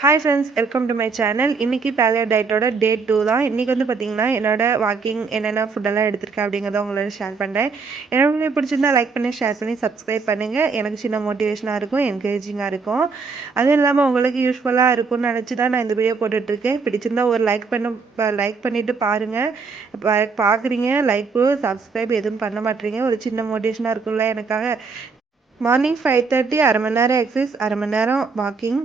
Hi friends, welcome to my channel. இன்றைக்கி paleo டயட்டோட டே 2 தான். இன்றைக்கி வந்து பார்த்திங்கன்னா என்னோடய வாக்கிங் என்னென்ன ஃபுட்டெல்லாம் எடுத்திருக்கேன் அப்படிங்கிறத உங்களோட ஷேர் பண்ணுறேன். என்னோட வீடியோ பிடிச்சிருந்தா லைக் பண்ணி ஷேர் பண்ணி சப்ஸ்கிரைப் பண்ணுங்கள். எனக்கு சின்ன மோட்டிவேஷனாக இருக்கும், என்கரேஜிங்காக இருக்கும். அதுவும் இல்லாமல் உங்களுக்கு யூஸ்ஃபுல்லாக இருக்கும்னு நினச்சி தான் நான் இந்த வீடியோ போட்டுட்ருக்கேன். பிடிச்சிருந்தா ஒரு லைக் பண்ணிவிட்டு பாருங்கள். பார்க்குறீங்க, லைக்கு சப்ஸ்கிரைப் எதுவும் பண்ண மாட்டேறீங்க. ஒரு சின்ன மோட்டிவேஷனாக இருக்கும்ல எனக்காக. மார்னிங் 5:30 அரை மணி நேரம் எக்ஸசைஸ், அரை மணி நேரம் வாக்கிங்,